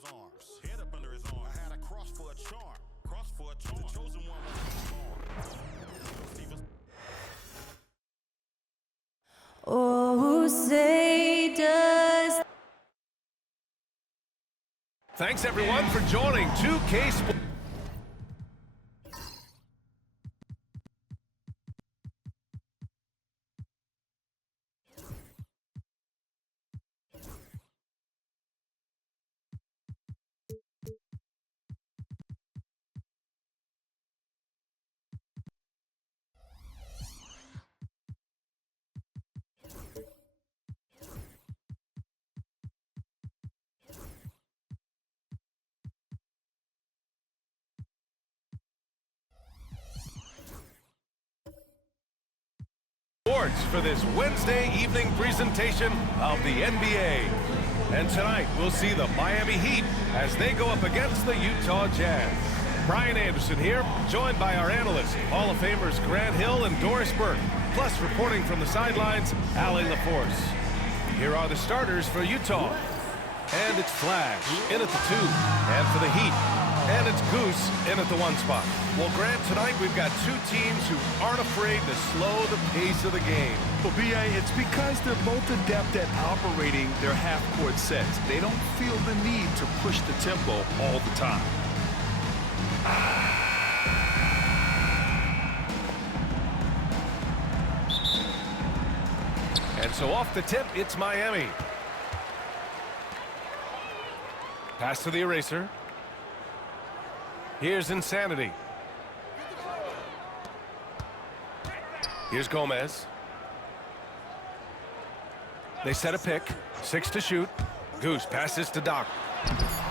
his arms, head up under his arm. I had a cross for a charm, cross for a charm. The chosen one was born. Oh, say does. Thanks everyone for joining 2K Sports. For this Wednesday evening presentation of the NBA. And tonight we'll see the Miami Heat as they go up against the Utah Jazz. Brian Anderson here, joined by our analysts, Hall of Famers Grant Hill and Doris Burke, plus reporting from the sidelines, Allie LaForce. Here are the starters for Utah. And it's Flash in at the 2. And for the Heat, and it's Goose in at the 1 spot. Well, Grant, tonight we've got two teams who aren't afraid to slow the pace of the game. Well, B.A., it's because they're both adept at operating their half-court sets. They don't feel the need to push the tempo all the time. And so off the tip, it's Miami. Pass to the eraser. Here's Insanity. Here's Gomez. They set a pick. 6 to shoot. Goose passes to Doc.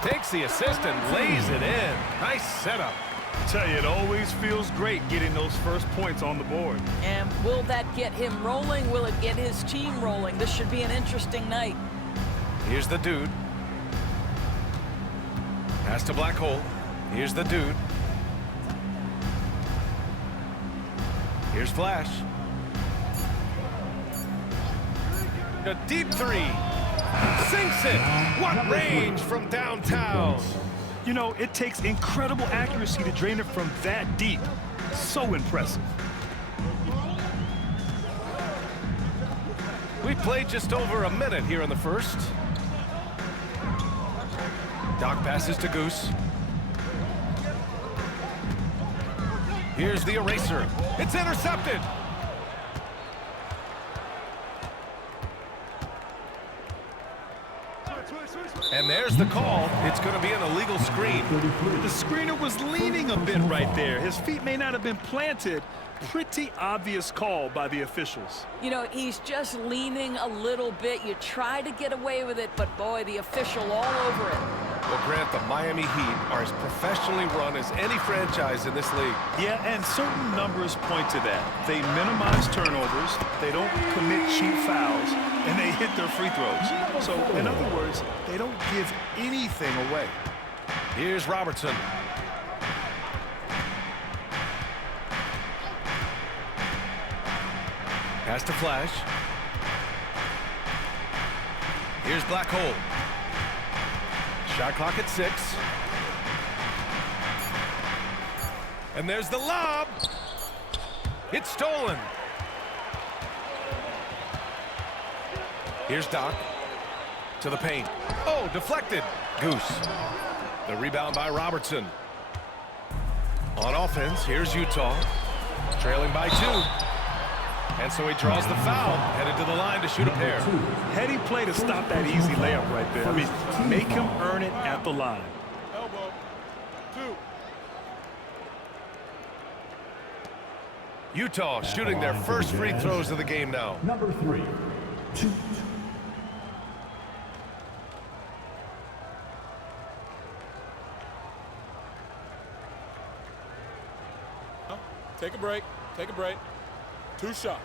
Takes the assist and lays it in. Nice setup. I tell you, it always feels great getting those first points on the board. And will that get him rolling? Will it get his team rolling? This should be an interesting night. Here's the dude. Pass to Black Hole. Here's the dude. Here's Flash. A deep 3. Sinks it. What range from downtown. You know, it takes incredible accuracy to drain it from that deep. So impressive. We played just over a minute here in the first. Doc passes to Goose. Here's the eraser. It's intercepted. And there's the call. It's going to be an illegal screen. The screener was leaning a bit right there. His feet may not have been planted. Pretty obvious call by the officials. You know, he's just leaning a little bit. You try to get away with it, but boy, the official all over it. Well, Grant, the Miami Heat are as professionally run as any franchise in this league. Yeah, and certain numbers point to that. They minimize turnovers, they don't commit cheap fouls, and they hit their free throws. So, in other words, they don't give anything away. Here's Robertson. Pass to Flash. Here's Black Hole. Shot clock at 6. And there's the lob. It's stolen. Here's Doc. To the paint. Oh, deflected. Goose. The rebound by Robertson. On offense, here's Utah. Trailing by 2. And so he draws the foul, headed to the line to shoot a pair. Heady play to stop that easy layup right there. I mean, make him earn it at the line. Elbow. 2. Utah shooting their first free throws of the game now. Number 3, shoot. Take a break. Take a break. 2 shots.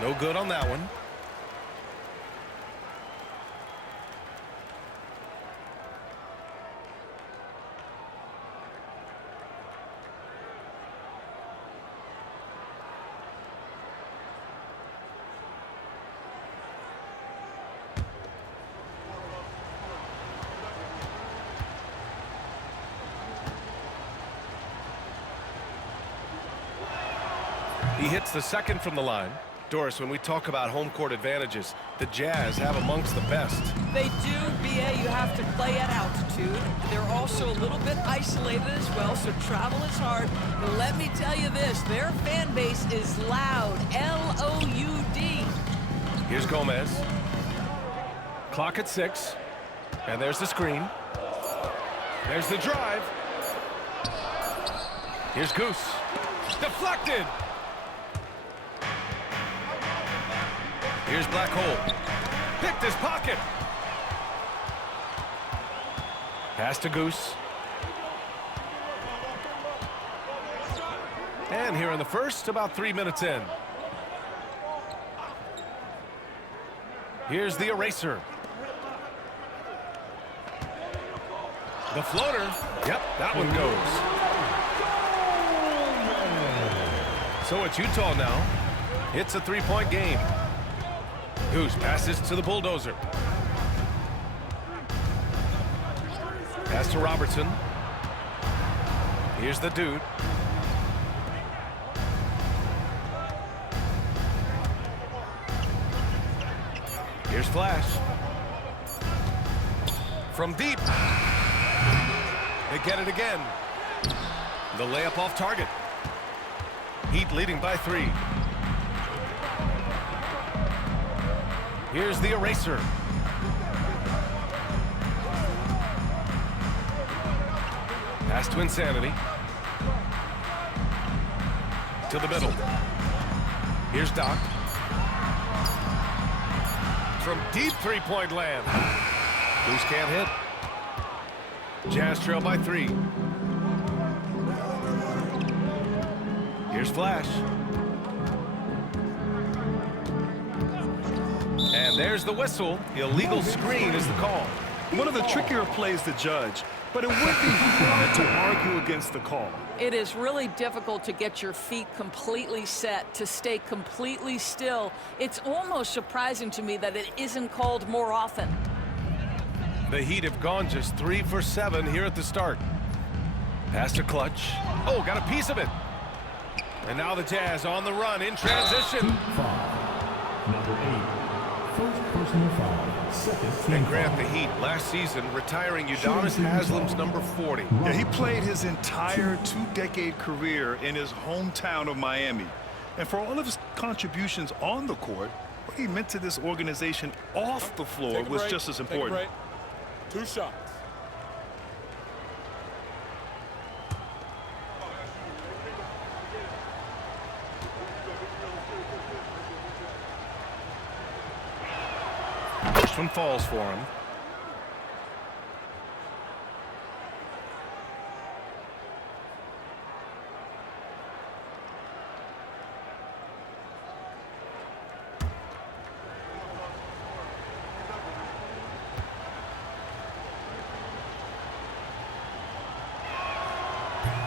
No good on that one. He hits the second from the line. Doris, when we talk about home court advantages, the Jazz have amongst the best. They do, B.A. You have to play at altitude. They're also a little bit isolated as well, so travel is hard. But let me tell you this, their fan base is loud, L-O-U-D. Here's Gomez. Clock at 6. And there's the screen. There's the drive. Here's Goose. Deflected. Here's Black Hole. Picked his pocket. Pass to Goose. And here in the first, about 3 minutes in. Here's the eraser. The floater. Yep, that one goes. So it's Utah now. It's a 3-point game. Goose passes to the bulldozer. Pass to Robertson. Here's the dude. Here's Flash. From deep. They get it again. The layup off target. Heat leading by 3. Here's the eraser. Pass to Insanity. To the middle. Here's Doc. From deep 3-point land. Goose can't hit. Jazz trail by 3. Here's Flash. And there's the whistle. Illegal screen is the call. One of the trickier plays to judge, but it would be hard to argue against the call. It is really difficult to get your feet completely set, to stay completely still. It's almost surprising to me that it isn't called more often. The Heat have gone just 3 for 7 here at the start. Pass to Clutch. Oh, got a piece of it. And now the Jazz on the run in transition. Number 8. First personal foul. Second team And Grant, foul. the Heat last season retiring Udonis Haslam's number 40. Yeah, he played his entire 2-decade career in his hometown of Miami. And for all of his contributions on the court, what he meant to this organization off the floor Take a was break. just as Take a important. break. 2 shots. First one falls for him.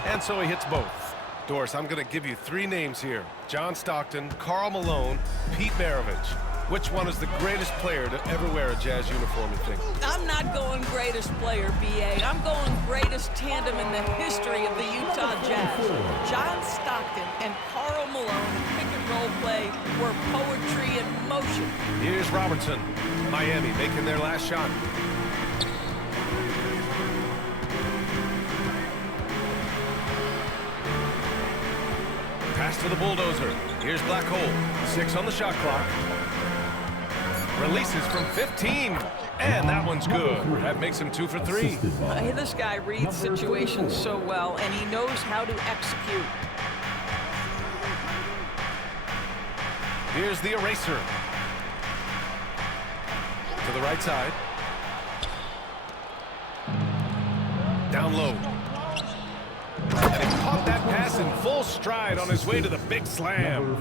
And so he hits both. Doris, I'm going to give you 3 names here. John Stockton, Karl Malone, Pete Maravich. Which one is the greatest player to ever wear a Jazz uniform, you think? I'm not going greatest player, B.A. I'm going greatest tandem in the history of the Utah Jazz. John Stockton and Karl Malone pick-and-roll play were poetry in motion. Here's Robertson. Miami making their last shot. Pass to the bulldozer. Here's Black Hole. 6 on the shot clock. Releases from 15. And that one's good. That makes him 2 for 3. This guy reads situations so well, and he knows how to execute. Here's the eraser. To the right side. Down low. And he caught that pass in full stride on his way to the big slam.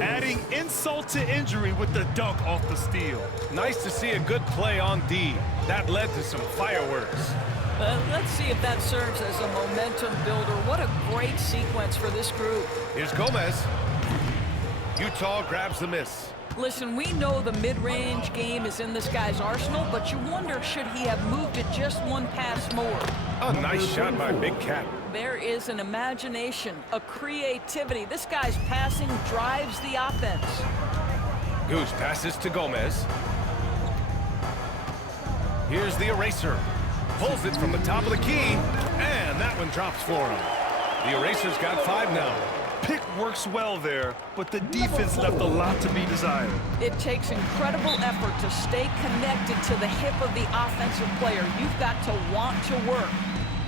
Adding insult to injury with the dunk off the steal. Nice to see a good play on D. That led to some fireworks. Let's see if that serves as a momentum builder. What a great sequence for this group. Here's Gomez. Utah grabs the miss. Listen, we know the mid-range game is in this guy's arsenal, but you wonder, should he have moved it just one pass more? A nice shot by Big Cat. There is an imagination, a creativity. This guy's passing drives the offense. Goose passes to Gomez. Here's the eraser. Pulls it from the top of the key, and that one drops for him. The eraser's got 5 now. Pick works well there, but the defense left a lot to be desired. It takes incredible effort to stay connected to the hip of the offensive player. You've got to want to work.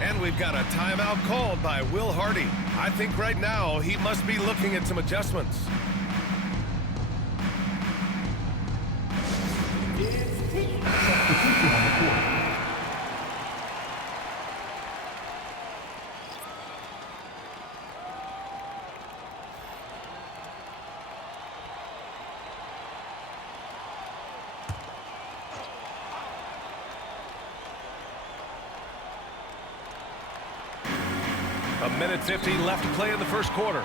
And we've got a timeout called by Will Hardy. I think right now he must be looking at some adjustments. A minute 50 left to play in the first quarter.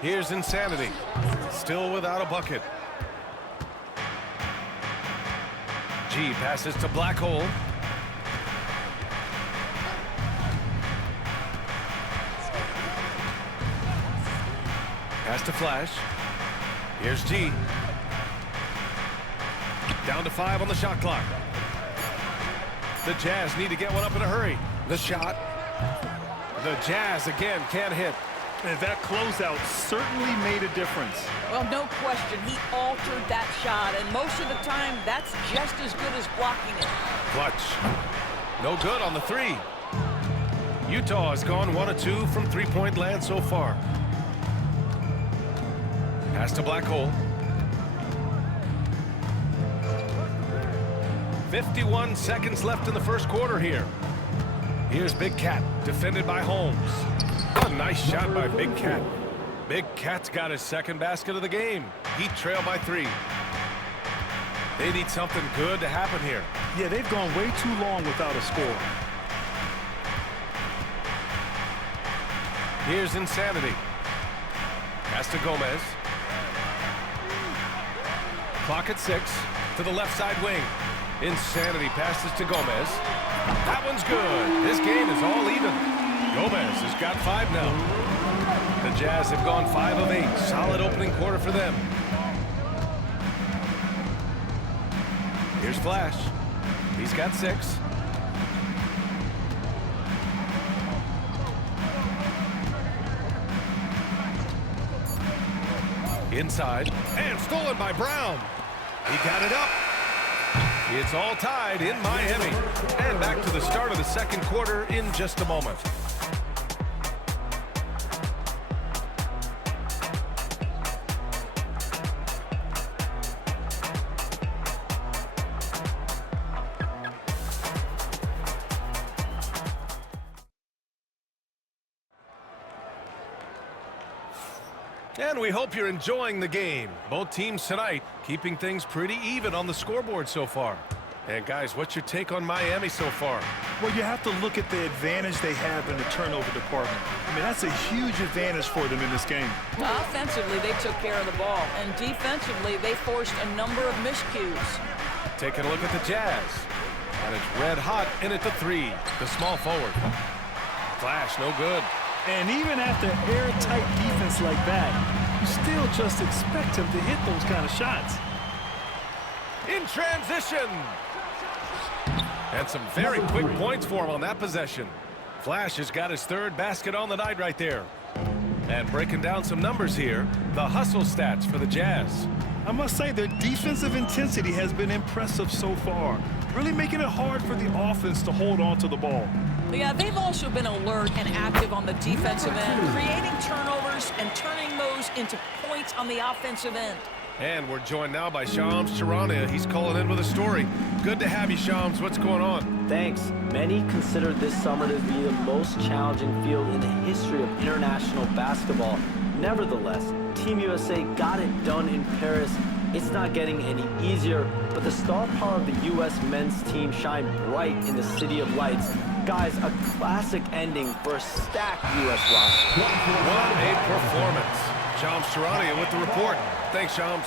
Here's Insanity. Still without a bucket. G passes to Black Hole. Pass to Flash. Here's G. Down to 5 on the shot clock. The Jazz need to get one up in a hurry. The shot. The Jazz again can't hit. And that closeout certainly made a difference. Well, no question, he altered that shot, and most of the time, that's just as good as blocking it. Clutch. No good on the 3. Utah has gone 1 of 2 from three-point land so far. Pass to Black Hole. 51 seconds left in the first quarter here. Here's Big Cat, defended by Holmes. A nice shot by Big Cat. Big Cat's got his second basket of the game. Heat trail by 3. They need something good to happen here. Yeah, they've gone way too long without a score. Here's Insanity. Pass to Gomez. Clock at 6 to the left side wing. Insanity passes to Gomez. That one's good. This game is all even. Gomez has got 5 now. The Jazz have gone 5 of 8. Solid opening quarter for them. Here's Flash. He's got 6. Inside. And stolen by Brown. He got it up. It's all tied in Miami. And back to the start of the second quarter in just a moment. And we hope you're enjoying the game. Both teams tonight keeping things pretty even on the scoreboard so far. And guys, what's your take on Miami so far? Well, you have to look at the advantage they have in the turnover department. I mean, that's a huge advantage for them in this game. Offensively, they took care of the ball, and defensively, they forced a number of miscues. Taking a look at the Jazz. And it's red hot in at the 3. The small forward. Flash, no good. And even after airtight defense like that, you still just expect him to hit those kind of shots. In transition. And some very quick points for him on that possession. Flash has got his 3rd basket on the night right there. And breaking down some numbers here, the hustle stats for the Jazz. I must say their defensive intensity has been impressive so far, really making it hard for the offense to hold on to the ball. Yeah, they've also been alert and active on the defensive end, creating turnovers and turning those into points on the offensive end. And we're joined now by Shams Charania. He's calling in with a story. Good to have you, Shams. What's going on? Thanks. Many consider this summer to be the most challenging field in the history of international basketball. Nevertheless, Team USA got it done in Paris. It's not getting any easier, but the star power of the U.S. men's team shined bright in the City of Lights. Guys, a classic ending for a stacked U.S. roster. What a performance. Shams Charania with the report. Thanks, Shams.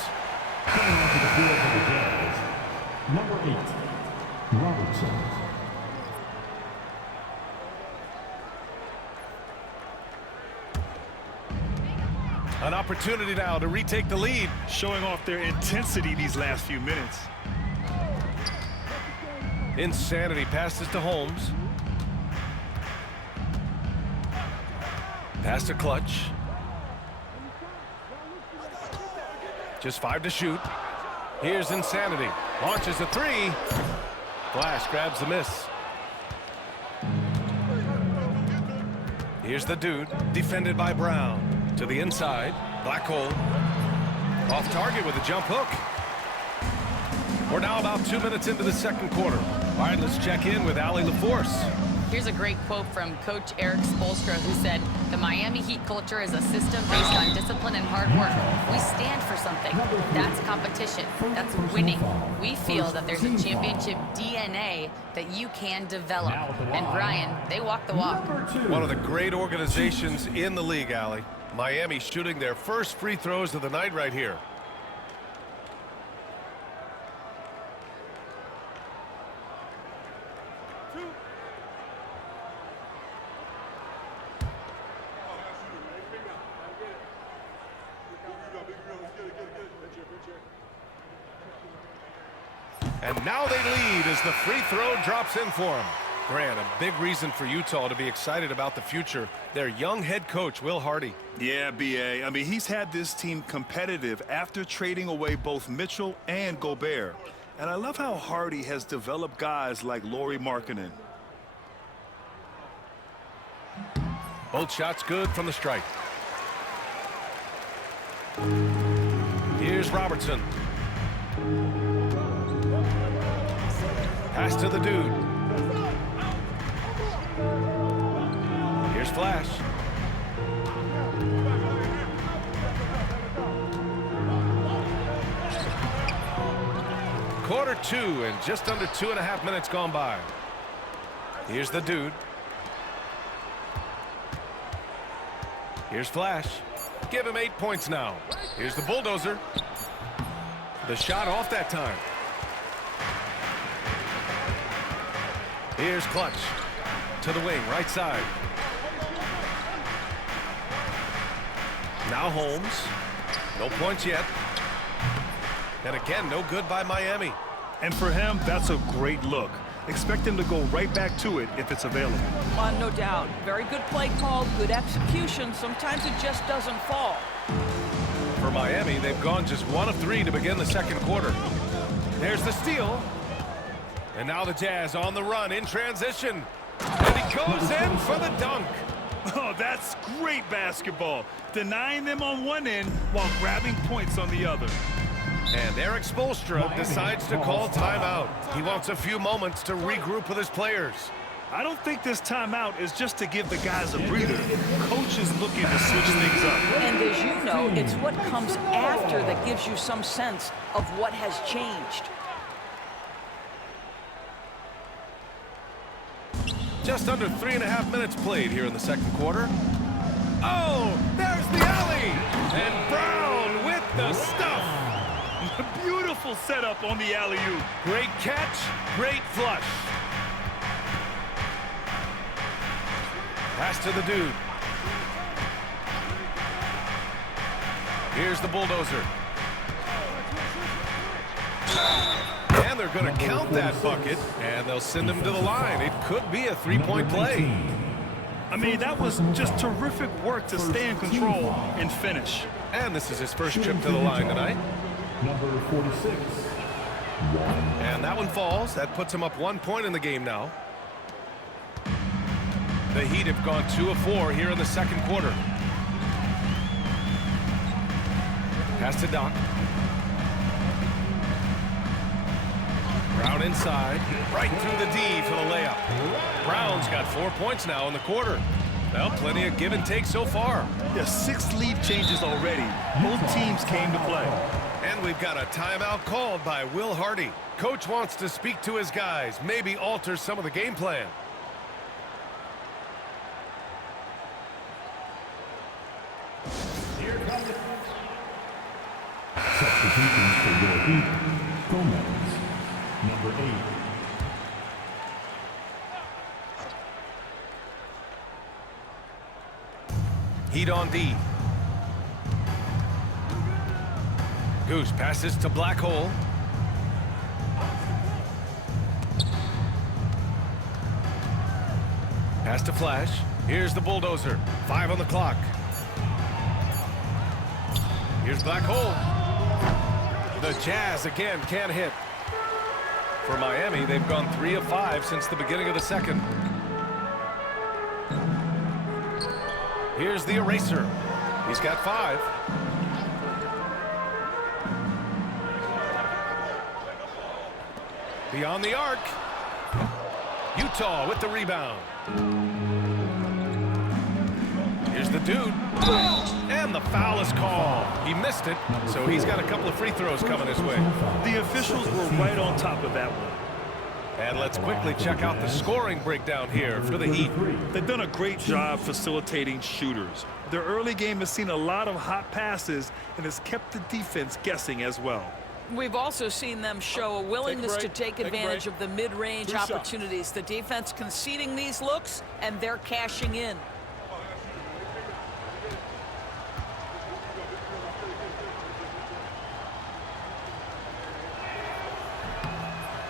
Coming onto the field for the Jazz, number 8, Robertson. An opportunity now to retake the lead. Showing off their intensity these last few minutes. Insanity passes to Holmes. Pass to Clutch. Just 5 to shoot. Here's Insanity. Launches a 3. Flash grabs the miss. Here's the dude. Defended by Brown. To the inside. Black hole. Off target with a jump hook. We're now about 2 minutes into the second quarter. All right, let's check in with Allie LaForce. Here's a great quote from Coach Eric Spoelstra, who said, "The Miami Heat culture is a system based on discipline and hard work. We stand for something. That's competition. That's winning. We feel that there's a championship DNA that you can develop." And Brian, they walk the walk. One of the great organizations in the league, Allie. Miami shooting their first free throws of the night right here. And now they lead as the free throw drops in for them. Grant, a big reason for Utah to be excited about the future. Their young head coach, Will Hardy. Yeah, B.A. I mean, he's had this team competitive after trading away both Mitchell and Gobert. And I love how Hardy has developed guys like Lauri Markkanen. Both shots good from the stripe. Here's Robertson. Pass to the dude. Here's Flash. Quarter 2 and just under 2.5 minutes gone by. Here's the dude. Here's Flash. Give him 8 points now. Here's the bulldozer. The shot off that time. Here's Clutch. To the wing, right side. Now Holmes. No points yet. And again, no good by Miami. And for him, that's a great look. Expect him to go right back to it if it's available. No doubt. Very good play call, good execution. Sometimes it just doesn't fall. For Miami, they've gone just 1 of 3 to begin the second quarter. There's the steal. And now the Jazz on the run in transition. And he goes in for the dunk. Oh, that's great basketball. Denying them on one end while grabbing points on the other. And Eric Spoelstra decides to call timeout. He wants a few moments to regroup with his players. I don't think this timeout is just to give the guys a breather. Coach is looking to switch things up. And as you know, it's what comes after that gives you some sense of what has changed. Just under 3.5 minutes played here in the second quarter. Oh, there's the alley. And Brown with the stuff. Beautiful setup on the alley-oop. Great catch, great flush. Pass to the dude. Here's the bulldozer. And they're going to count that bucket, and they'll send him to the line. It could be a three-point play. I mean, that was just terrific work to stay in control and finish. And this is his first trip to the line tonight. Number 46. And that one falls. That puts him up 1 point in the game now. The Heat have gone 2 of 4 here in the second quarter. Pass to Doc. Brown inside, right through the D for the layup. Brown's got 4 points now in the quarter. Well, plenty of give and take so far. Yeah, 6 lead changes already. Both teams came to play. And we've got a timeout called by Will Hardy. Coach wants to speak to his guys, maybe alter some of the game plan. Here comes substitutions for your Heat. Gomez, number 8. Heat on D. Goose passes to Black Hole. Pass to Flash. Here's the Bulldozer. 5 on the clock. Here's Black Hole. The Jazz again can't hit. For Miami, they've gone 3 of 5 since the beginning of the second. Here's the eraser. He's got 5. Beyond the arc. Utah with the rebound. Here's the dude. And the foul is called. He missed it, so he's got a couple of free throws coming his way. The officials were right on top of that one. And let's quickly check out the scoring breakdown here for the Heat. They've done a great job facilitating shooters. Their early game has seen a lot of hot passes and has kept the defense guessing as well. We've also seen them show a willingness to take advantage of the mid-range opportunities. The defense conceding these looks, and they're cashing in.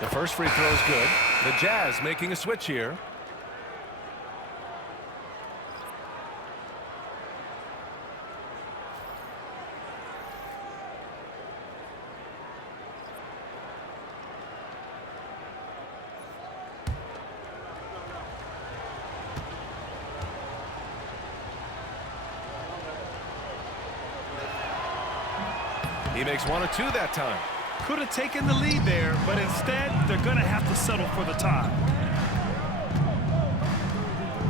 The first free throw is good. The Jazz making a switch here. He makes 1 or 2 that time. Could have taken the lead there, but instead, they're going to have to settle for the tie.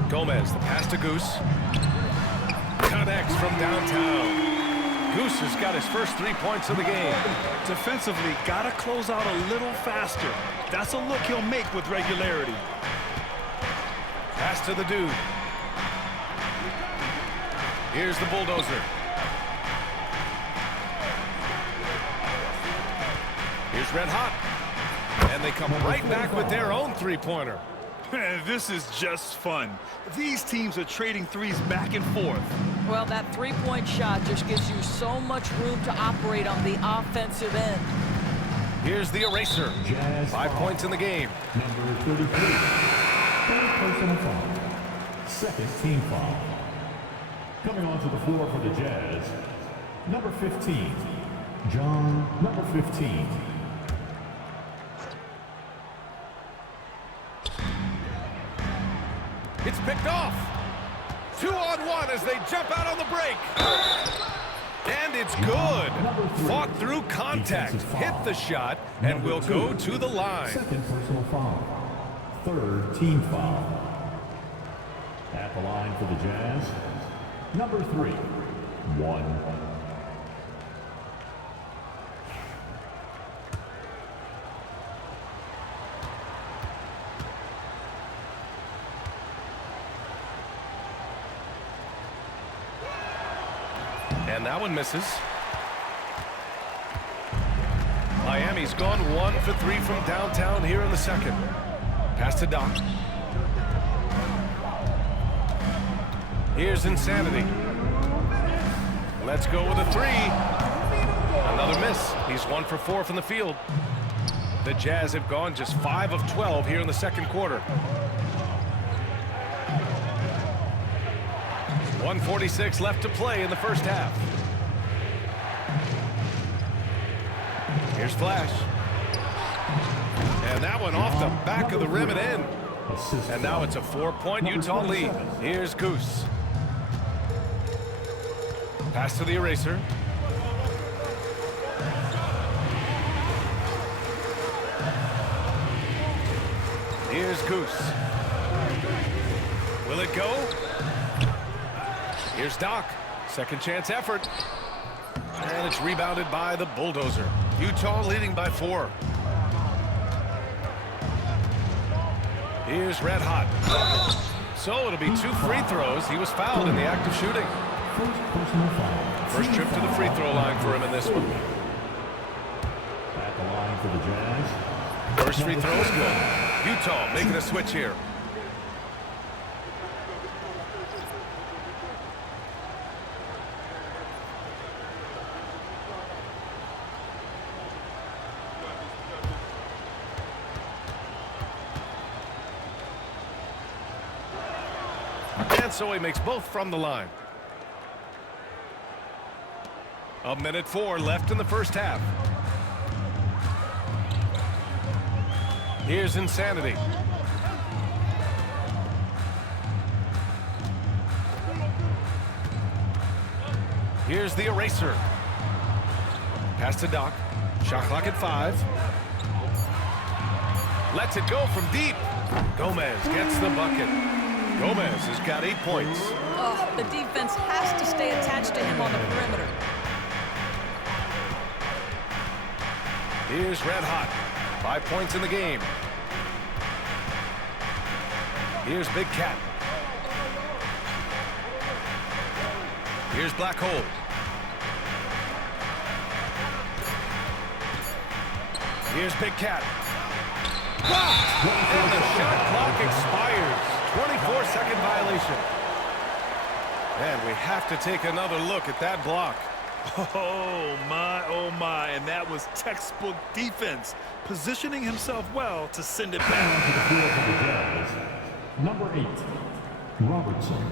Gomez, the pass to Goose. Connects from downtown. Goose has got his first 3 points of the game. Defensively, got to close out a little faster. That's a look he'll make with regularity. Pass to the dude. Here's the Bulldozer. Here's Red Hot. And they come right back with their own three-pointer. This is just fun. These teams are trading threes back and forth. Well, that three-point shot just gives you so much room to operate on the offensive end. Here's the eraser. 5 points in the game. Number 33. Third personal foul. Second team foul. Coming onto the floor for the Jazz, number 15. John, number 15. It's picked off. 2-on-1 as they jump out on the break. And it's good. Fought through contact, hit the shot, and will go to the line. Second personal foul. Third team foul. At the line for the Jazz, number 3. 1. And that one misses. Miami's gone 1 for 3 from downtown here in the second. Pass to Doc. Here's Insanity. Let's go with a 3. Another miss. He's 1 for 4 from the field. The Jazz have gone just 5 of 12 here in the second quarter. 1:46 left to play in the first half. Here's Flash. And that one off the back of the rim and in. And now it's a 4-point Utah lead. Here's Goose. Pass to the eraser. Here's Goose. Will it go? Here's Doc. Second chance effort. And it's rebounded by the Bulldozer. Utah leading by 4. Here's Red Hot. So it'll be 2 free throws. He was fouled in the act of shooting. First trip to the free throw line for him in this one. for the Jazz. First free throw is good. Utah making a switch here. And so he makes both from the line. 1:04 left in the first half. Here's Insanity. Here's the Eraser. Pass to Doc. Shot clock at 5. Lets it go from deep. Gomez gets the bucket. Gomez has got 8 points. Oh, the defense has to stay attached to him on the perimeter. Here's Red Hot. 5 points in the game. Here's Big Cat. Here's Black Hole. Here's Big Cat. And the shot clock expires. 24-second violation. And we have to take another look at that block. Oh my, and that was textbook defense, positioning himself well to send it back. To the field for the Jazz. Number 8, Robertson.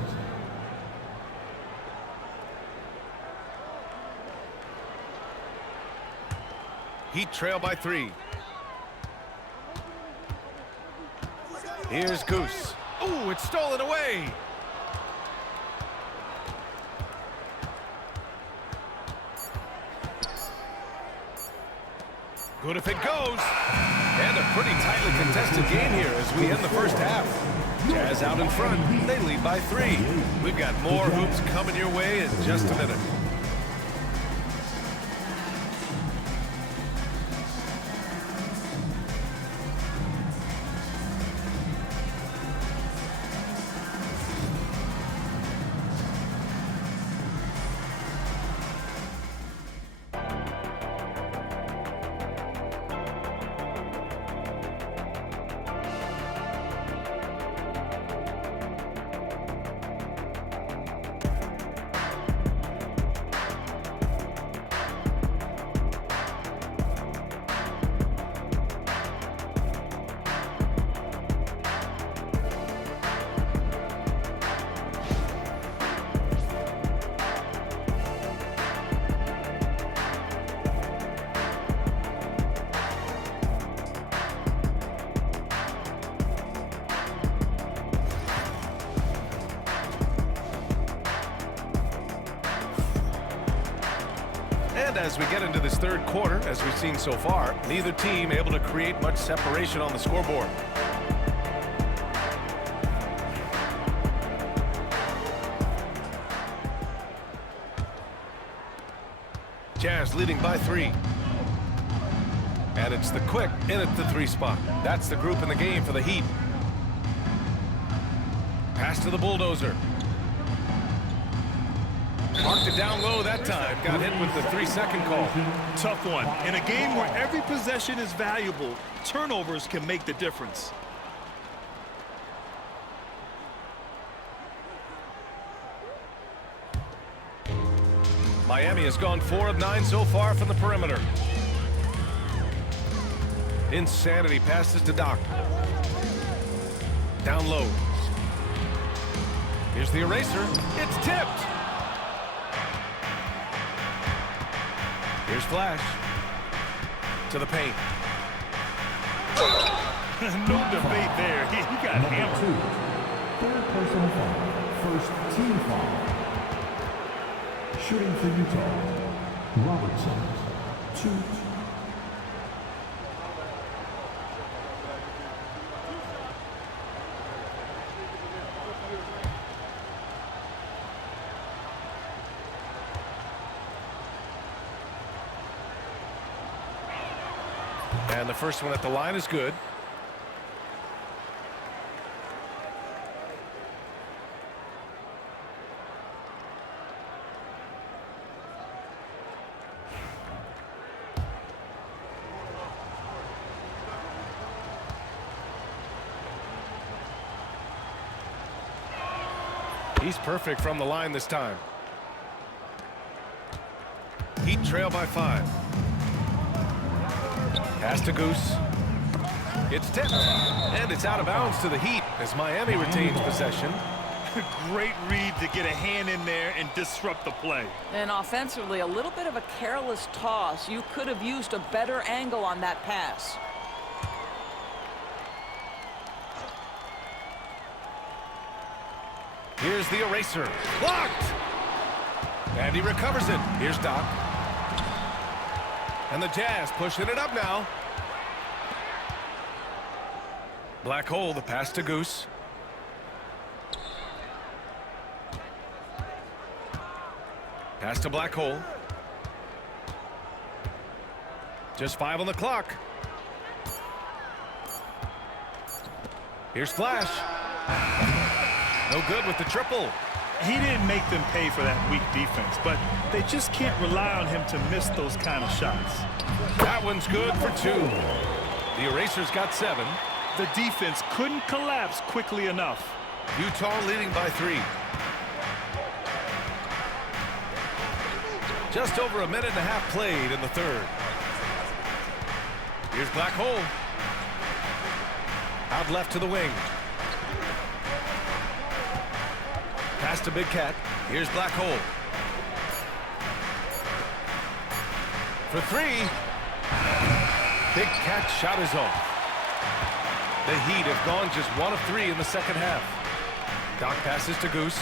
Heat trail by 3. Here's Goose. Ooh, it's stolen away. Good if it goes. And a pretty tightly contested game here as we end the first half. Jazz out in front. They lead by 3. We've got more hoops coming your way in just a minute. And as we get into this third quarter, as we've seen so far, neither team able to create much separation on the scoreboard. Jazz leading by 3. And it's the Quick in at the 3 spot. That's the group in the game for the Heat. Pass to the Bulldozer. Marked it down low that time. Got hit with the 3-second call. Tough one. In a game where every possession is valuable, turnovers can make the difference. Miami has gone 4 of 9 so far from the perimeter. Insanity passes to Doc. Down low. Here's the Eraser. It's tipped. Here's Flash. To the paint. No debate there. He got Number hammered. 2, third personal foul. First team foul. Shooting for Utah, Robertson. 2. And the first one at the line is good. He's perfect from the line this time. Heat trail by 5. Pass to Goose. It's tipped, and it's out of bounds to the Heat as Miami retains possession. Great read to get a hand in there and disrupt the play. And offensively, a little bit of a careless toss. You could have used a better angle on that pass. Here's the eraser. Blocked! And he recovers it. Here's Doc. And the Jazz pushing it up now. Black hole, the pass to Goose. Pass to Black hole. Just 5 on the clock. Here's Flash. No good with the triple. He didn't make them pay for that weak defense, but they just can't rely on him to miss those kind of shots. That one's good for 2. The eraser's got 7. The defense couldn't collapse quickly enough. Utah leading by 3. Just over a minute and a half played in the third. Here's Black hole. Out left to the wing. Pass to Big Cat. Here's Black hole. For 3. Big Cat shot is off. The Heat have gone just 1 of 3 in the second half. Doc passes to Goose.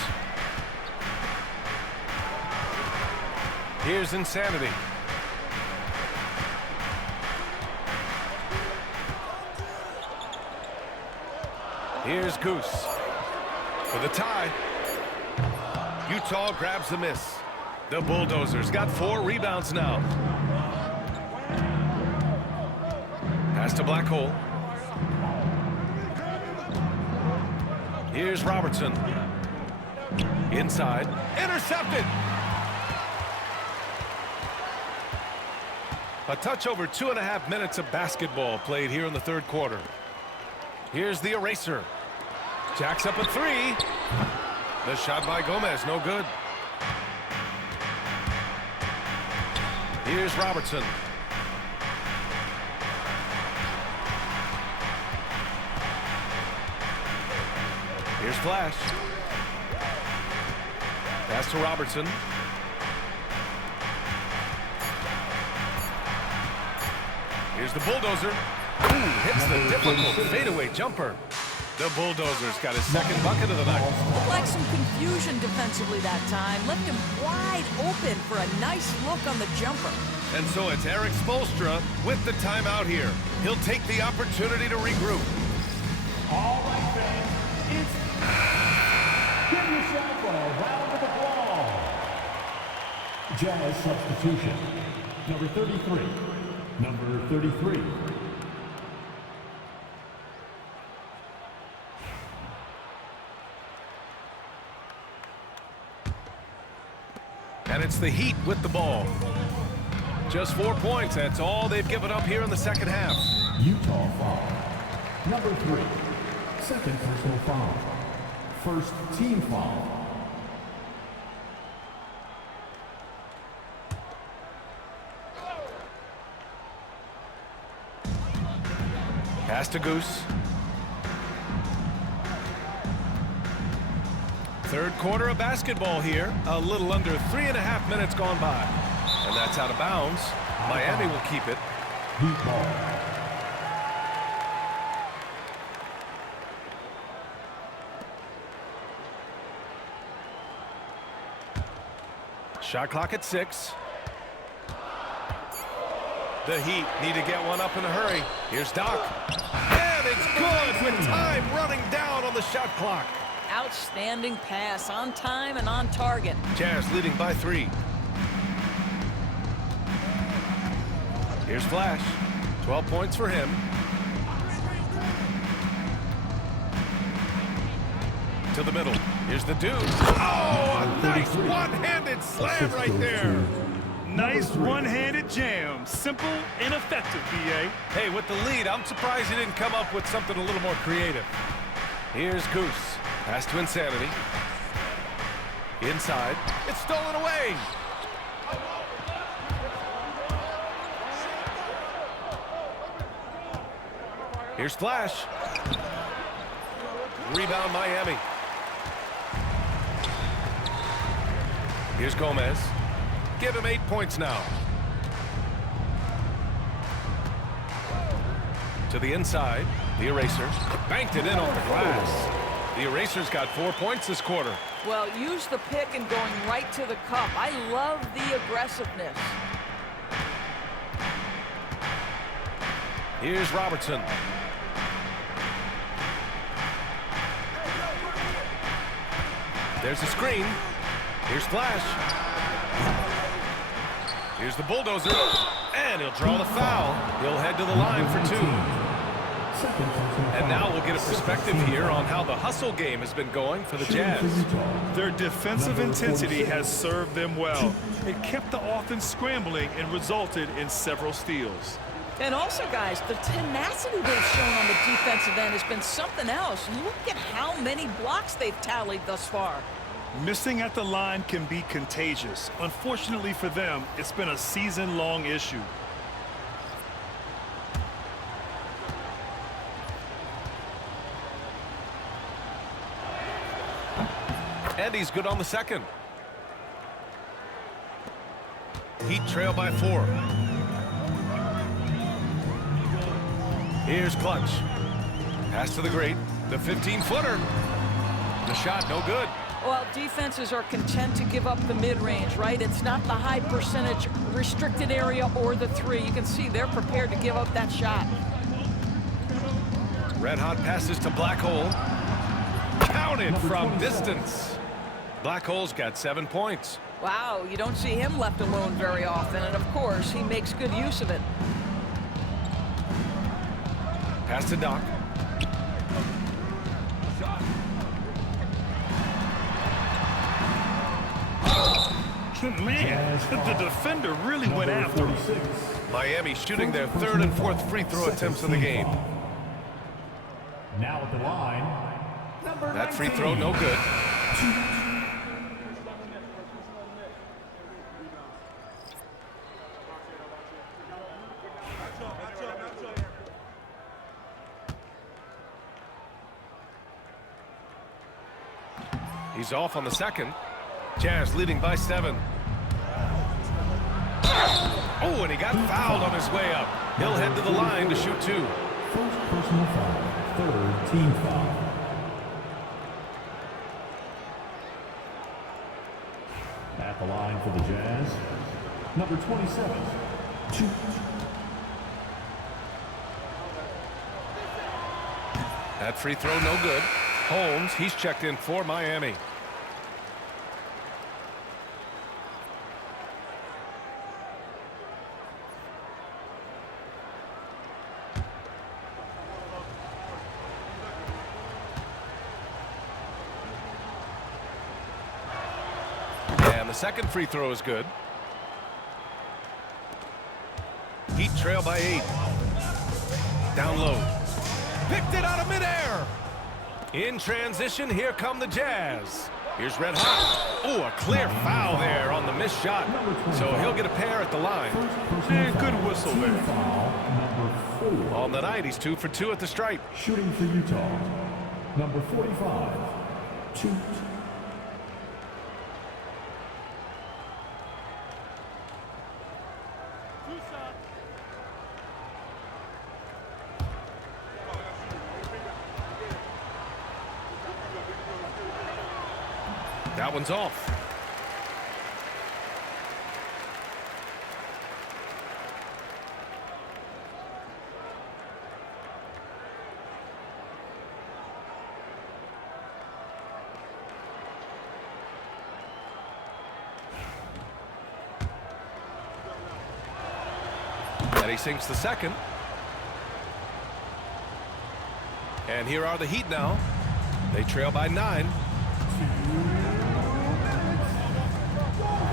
Here's Insanity. Here's Goose. For the tie. Utah grabs the miss. The Bulldozers got 4 rebounds now. Pass to Black hole. Here's Robertson. Inside. Intercepted. A touch over 2.5 minutes of basketball played here in the third quarter. Here's the eraser. Jacks up a 3. The shot by Gomez, no good. Here's Robertson. Here's Flash. Pass to Robertson. Here's the Bulldozer. Ooh, hits the difficult fadeaway jumper. The Bulldozers got his second bucket of the night. Like some confusion defensively that time. Left him wide open for a nice look on the jumper. And so it's Eric Spoelstra with the timeout here. He'll take the opportunity to regroup. All right, fans, it's give yourself a round of applause. Jazz substitution. Number 33. Number 33. And it's the Heat with the ball. Just 4 points. That's all they've given up here in the second half. Utah foul. Number 3. Second personal foul. First team foul. Pass to Goose. Third quarter of basketball here. A little under 3.5 minutes gone by. And that's out of bounds. Miami will keep it. Heat ball. Shot clock at 6. The Heat need to get one up in a hurry. Here's Doc. And it's good with time running down on the shot clock. Outstanding pass, on time and on target. Jazz leading by 3. Here's Flash. 12 points for him. To the middle. Here's the dude. Oh, a nice one-handed slam right there. Nice one-handed jam. Simple and effective, B.A. Hey, with the lead, I'm surprised he didn't come up with something a little more creative. Here's Goose. Pass to Insanity. Inside. It's stolen away. Here's Flash. Rebound Miami. Here's Gomez. Give him 8 points now. To the inside. The Erasers. Banked it in on the glass. The Erasers got 4 points this quarter. Well, use the pick and going right to the cup. I love the aggressiveness. Here's Robertson. There's the screen. Here's Flash. Here's the bulldozer. And he'll draw the foul. He'll head to the line for 2. And now we'll get a perspective here on how the hustle game has been going for the Jazz. Their defensive intensity has served them well. It kept the offense scrambling and resulted in several steals. And also, guys, the tenacity they've shown on the defensive end has been something else. Look at how many blocks they've tallied thus far. Missing at the line can be contagious. Unfortunately for them, it's been a season-long issue. And he's good on the second. Heat trail by 4. Here's Clutch. Pass to the great. The 15-footer. The shot, no good. Well, defenses are content to give up the mid-range, right? It's not the high percentage restricted area or the 3. You can see they're prepared to give up that shot. Red hot passes to Black Hole. Counted from distance. Black Hole's got 7 points. Wow, you don't see him left alone very often, and of course, he makes good use of it. Pass to Doc. Man, the defender really went after him. Miami shooting their 3rd and 4th free throw attempts of the game. Now at the line, That free throw, no good. He's off on the second. Jazz leading by 7. Oh, and he got fouled on his way up. He'll head to the line to shoot 2. First personal foul, 3rd team foul. At the line for the Jazz, number 27, shoot. That free throw, no good. Holmes, he's checked in for Miami. And the second free throw is good. Heat trail by 8. Down low. Picked it out of midair. In transition, here come the Jazz. Here's Red Hot. Oh, a clear foul there on the missed shot. So he'll get a pair at the line. And good whistle there. Foul, number 4. On the night, he's 2 for 2 at the stripe. Shooting for Utah, number 45, shoot. That one's off. And he sinks the second. And here are the Heat now. They trail by 9.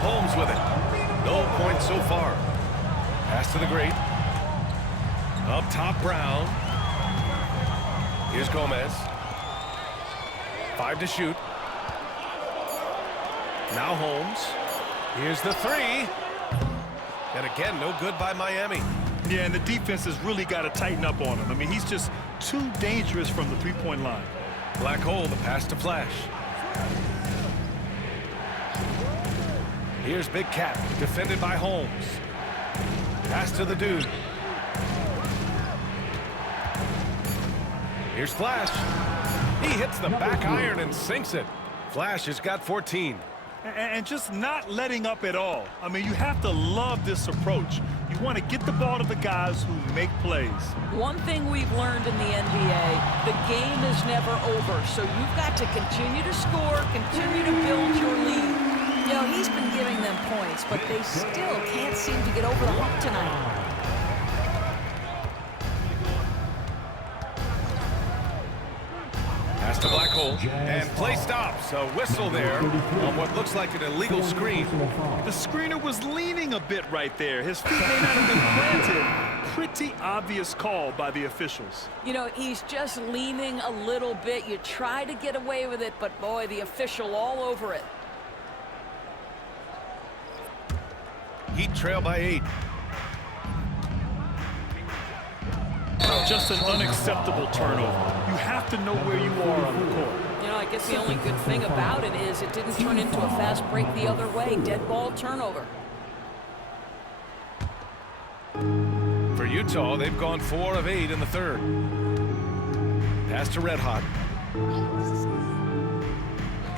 Holmes with it. No points so far. Pass to the great. Up top, Brown. Here's Gomez. 5 to shoot. Now Holmes. Here's the three. And again, no good by Miami. Yeah, and the defense has really got to tighten up on him. I mean, he's just too dangerous from the three-point line. Black hole, the pass to Flash. Here's Big Cat, defended by Holmes. Pass to the dude. Here's Flash. He hits the back iron and sinks it. Flash has got 14. And just not letting up at all. I mean, you have to love this approach. You want to get the ball to the guys who make plays. One thing we've learned in the NBA, the game is never over. So you've got to continue to score, continue to build your lead. You know, he's been giving them points, but they still can't seem to get over the hump tonight. Pass to Black hole, and play stops. A whistle there on what looks like an illegal screen. The screener was leaning a bit right there. His feet may not have been planted. Pretty obvious call by the officials. You know, he's just leaning a little bit. You try to get away with it, but boy, the official all over it. Heat trail by 8. Just an unacceptable turnover. You have to know where you are on the court. You know, I guess the only good thing about it is it didn't turn into a fast break the other way. Dead ball turnover. For Utah, they've gone 4 of 8 in the third. Pass to Red Hot.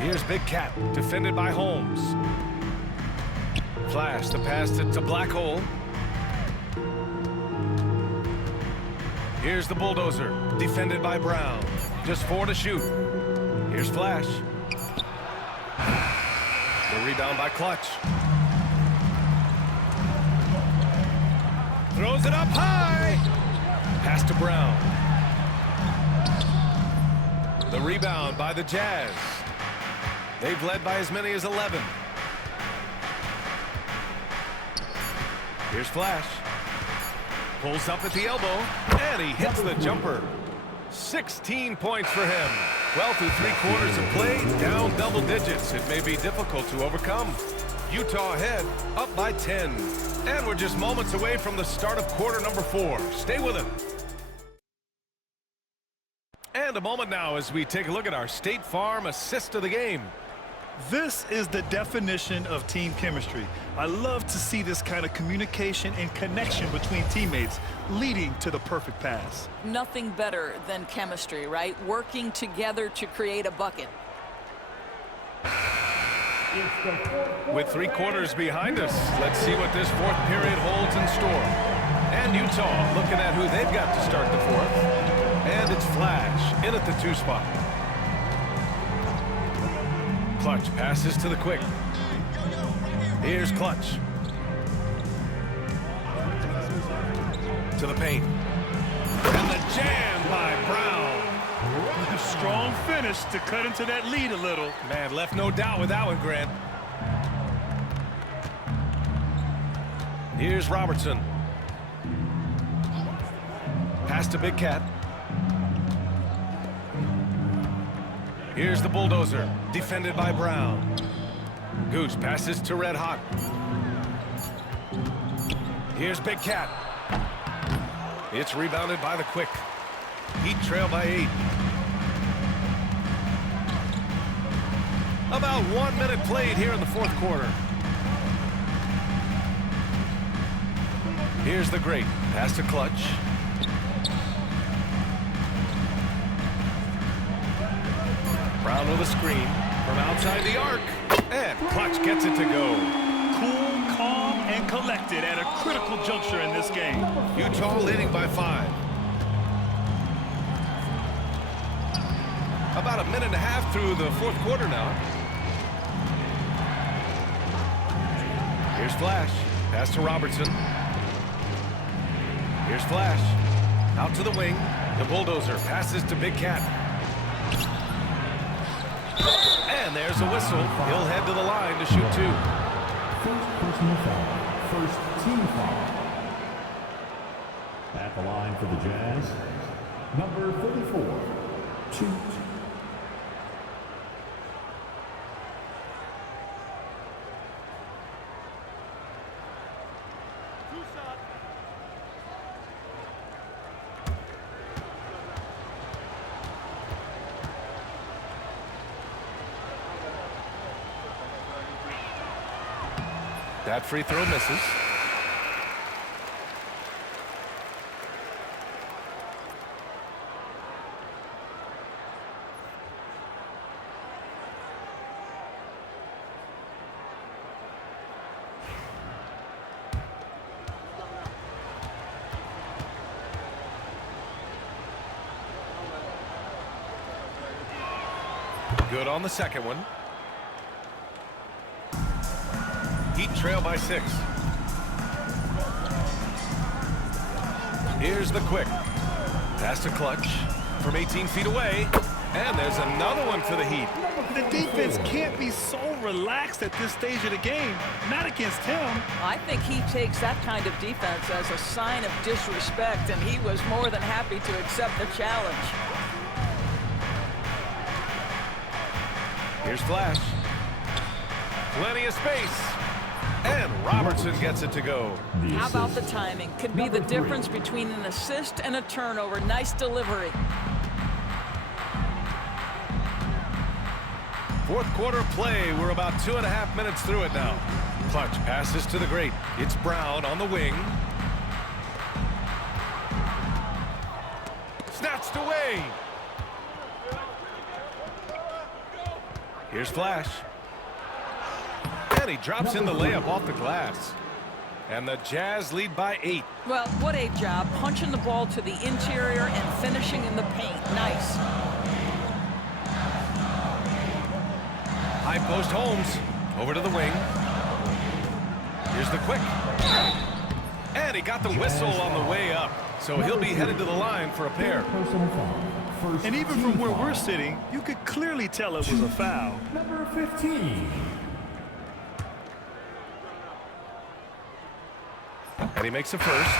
Here's Big Cat, defended by Holmes. Flash, the pass to Black hole. Here's the bulldozer, defended by Brown. Just 4 to shoot. Here's Flash. The rebound by Clutch. Throws it up high. Pass to Brown. The rebound by the Jazz. They've led by as many as 11. Here's Flash. Pulls up at the elbow, and he hits the jumper. 16 points for him. Well, through 3 quarters of play, down double digits. It may be difficult to overcome. Utah ahead, up by 10. And we're just moments away from the start of quarter number 4. Stay with it. And a moment now as we take a look at our State Farm assist of the game. This is the definition of team chemistry. I love to see this kind of communication and connection between teammates leading to the perfect pass. Nothing better than chemistry, right? Working together to create a bucket. With 3 quarters behind us, let's see what this 4th period holds in store. And Utah looking at who they've got to start the 4th. And it's Flash in at the 2 spot. Clutch passes to the quick. Here's Clutch. To the paint. And the jam by Brown. A strong finish to cut into that lead a little. Man, left no doubt with that one, Grant. Here's Robertson. Pass to Big Cat. Here's the bulldozer, defended by Brown. Goose passes to Red Hot. Here's Big Cat. It's rebounded by the Quick. Heat trail by 8. About 1 minute played here in the 4th quarter. Here's the Great. Pass to Clutch. Brown with a screen from outside the arc. And Clutch gets it to go. Cool, calm, and collected at a critical juncture in this game. Utah leading by 5. About a minute and a half through the 4th quarter now. Here's Flash. Pass to Robertson. Here's Flash. Out to the wing. The bulldozer passes to Big Cat. And there's a whistle. He'll head to the line to shoot 2. First personal foul. First team foul. At the line for the Jazz, number 34, Shoot. That free throw misses. Good on the second one. Heat trail by 6. Here's the quick. Pass to Clutch from 18 feet away. And there's another one for the Heat. The defense can't be so relaxed at this stage of the game. Not against him. I think he takes that kind of defense as a sign of disrespect, and he was more than happy to accept the challenge. Here's Flash. Plenty of space. And Robertson gets it to go. How about the timing? Could be the difference between an assist and a turnover. Nice delivery. Fourth quarter play. We're about 2.5 minutes through it now. Clutch passes to the great. It's Brown on the wing. Snatched away. Here's Flash. And he drops in the layup off the glass. And the Jazz lead by 8. Well, what a job. Punching the ball to the interior and finishing in the paint. Nice. High post Holmes. Over to the wing. Here's the quick. And he got the whistle on the way up. So he'll be headed to the line for a pair. And even from where we're sitting, you could clearly tell it was a foul. Number 15. And he makes a first.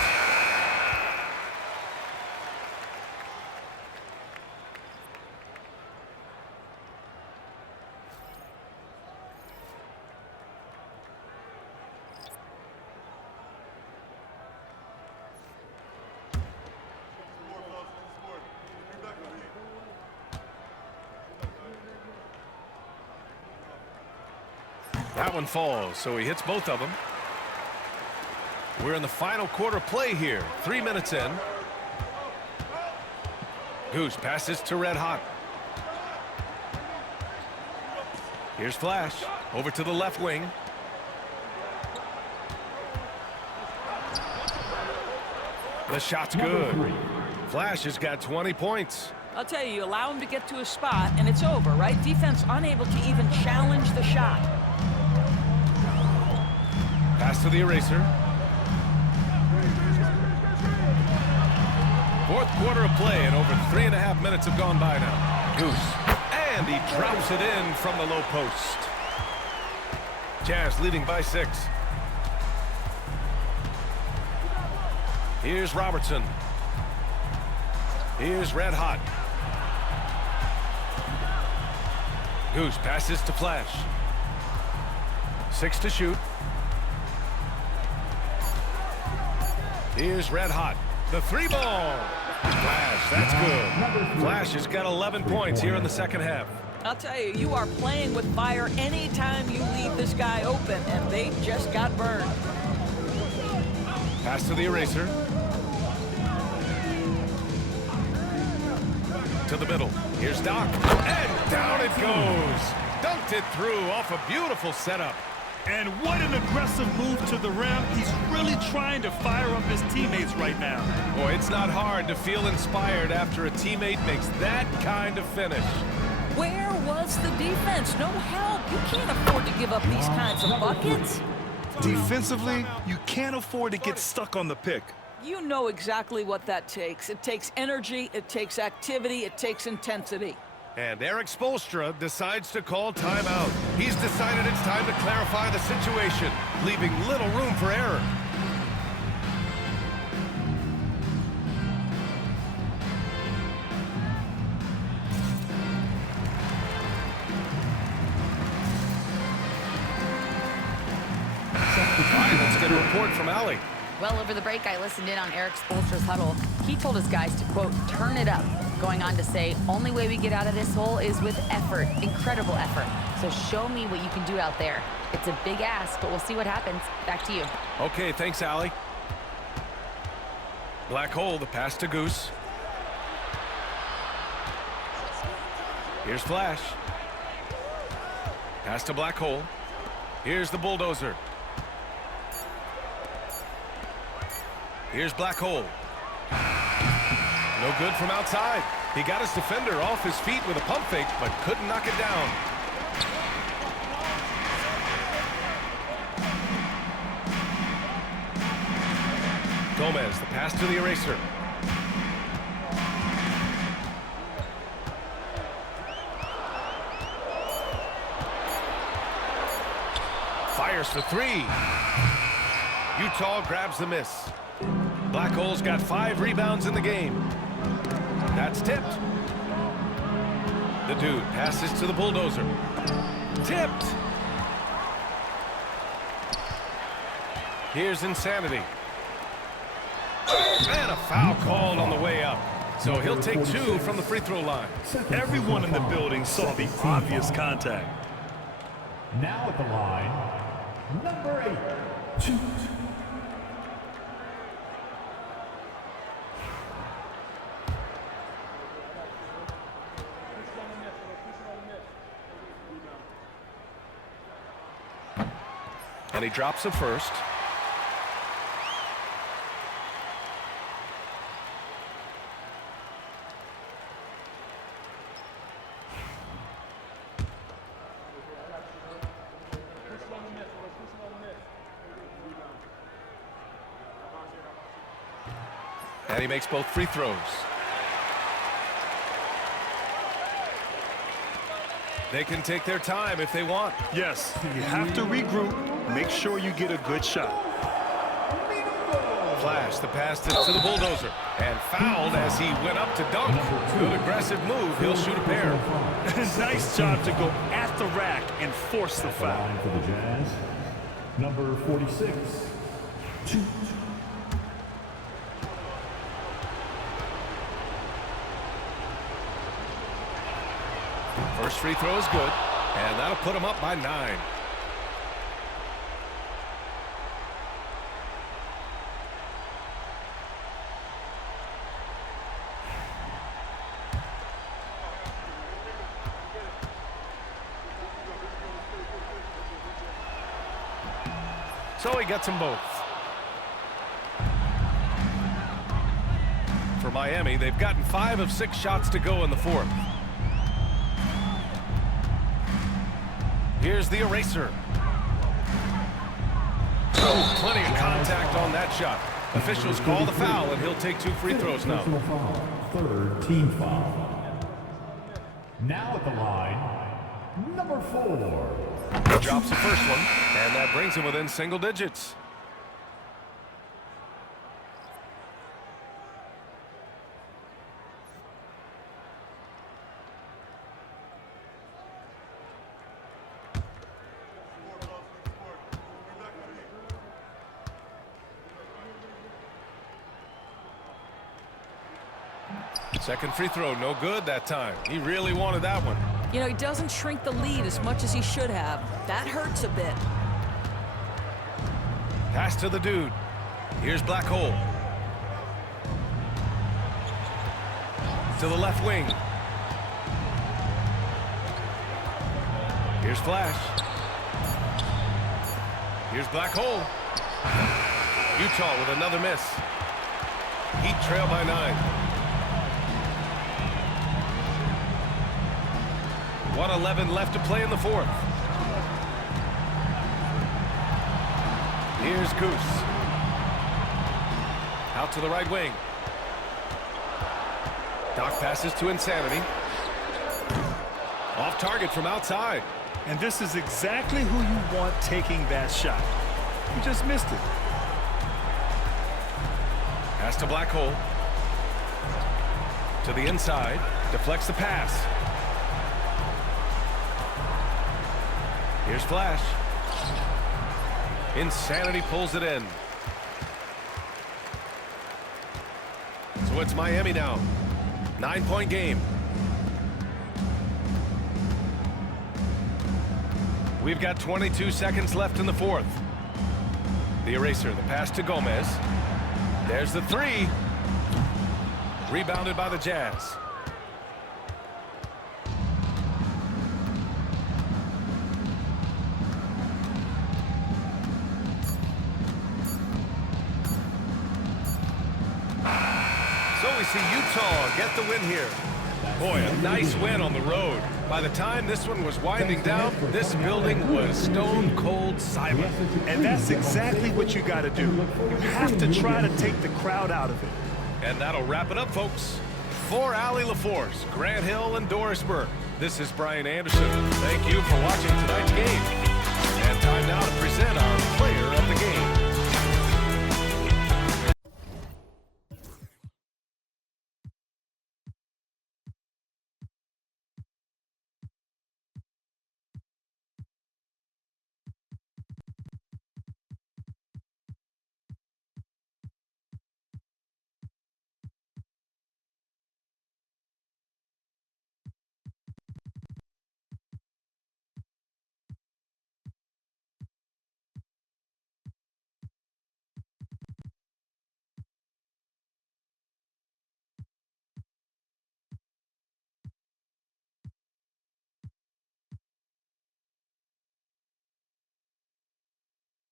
That one falls, so he hits both of them. We're in the final quarter play here. 3 minutes in. Goose passes to Red Hot. Here's Flash. Over to the left wing. The shot's good. Flash has got 20 points. I'll tell you, allow him to get to a spot, and it's over, right? Defense unable to even challenge the shot. Pass to the eraser. Fourth quarter of play, and over 3.5 minutes have gone by now. Goose. And he drops it in from the low post. Jazz leading by 6. Here's Robertson. Here's Red Hot. Goose passes to Flash. 6 to shoot. Here's Red Hot. The 3-ball. Flash, that's good. Flash has got 11 points here in the second half. I'll tell you, you are playing with fire anytime you leave this guy open, and they just got burned. Pass to the eraser. To the middle. Here's Doc. And down it goes. Dunked it through off a beautiful setup. And what an aggressive move to the rim. He's really trying to fire up his teammates right now. Boy, it's not hard to feel inspired after a teammate makes that kind of finish. Where was the defense? No help. You can't afford to give up these kinds of buckets. Defensively, you can't afford to get stuck on the pick. You know exactly what that takes. It takes energy, it takes activity, it takes intensity. And Eric Spoelstra decides to call timeout. He's decided it's time to clarify the situation, leaving little room for error. All right, let's get a report from Allie. Well, over the break, I listened in on Eric Spoelstra's huddle. He told his guys to, quote, turn it up, going on to say, only way we get out of this hole is with effort, incredible effort. So show me what you can do out there. It's a big ask, but we'll see what happens. Back to you. Okay, thanks, Allie. Black hole, the pass to Goose. Here's Flash. Pass to Black hole. Here's the bulldozer. Here's Black hole. No good from outside. He got his defender off his feet with a pump fake, but couldn't knock it down. Gomez, the pass to the eraser. Fires for three. Utah grabs the miss. Black hole's got 5 rebounds in the game. That's tipped. The dude passes to the bulldozer. Tipped. Here's Insanity. And a foul called on the way up. So he'll take 2 from the free throw line. Everyone in the building saw the obvious contact. Now at the line, number 8, shoot. And he drops it first. And he makes both free throws. They can take their time if they want. Yes, you have to regroup. Make sure you get a good shot. Flash, the pass to the bulldozer. And fouled as he went up to dunk. Good aggressive move. He'll shoot a pair. Nice job to go at the rack and force the foul. Line for the Jazz, number 46, shoot. First free throw is good, and that'll put him up by 9. So he gets them both. For Miami, they've gotten 5 of 6 shots to go in the 4th. Here's the eraser. Oh, plenty of contact on that shot. Officials call the foul, and he'll take 2 free throws now. Third team foul. Now at the line, number 4. He drops the first one, and that brings him within single digits. Second free throw, no good that time. He really wanted that one. You know, he doesn't shrink the lead as much as he should have. That hurts a bit. Pass to the dude. Here's Black hole. To the left wing. Here's Flash. Here's Black hole. Utah with another miss. Heat trail by 9. 1:11 left to play in the 4th. Here's Goose. Out to the right wing. Doc passes to Insanity. Off target from outside. And this is exactly who you want taking that shot. You just missed it. Pass to Black hole. To the inside. Deflects the pass. Here's Flash. Insanity pulls it in. So So it's Miami now. 9-point game. We've got 22 seconds left in the fourth. The eraser, the pass to Gomez. There's the three. Rebounded by the Jazz. So we see Utah get the win here. Boy, a nice win on the road. By the time this one was winding down, this building was stone cold silent. And that's exactly what you got to do. You have to try to take the crowd out of it. And that'll wrap it up, folks. For Allie LaForce, Grant Hill, and Doris Burke, this is Brian Anderson. Thank you for watching tonight's game. And time now to present our player of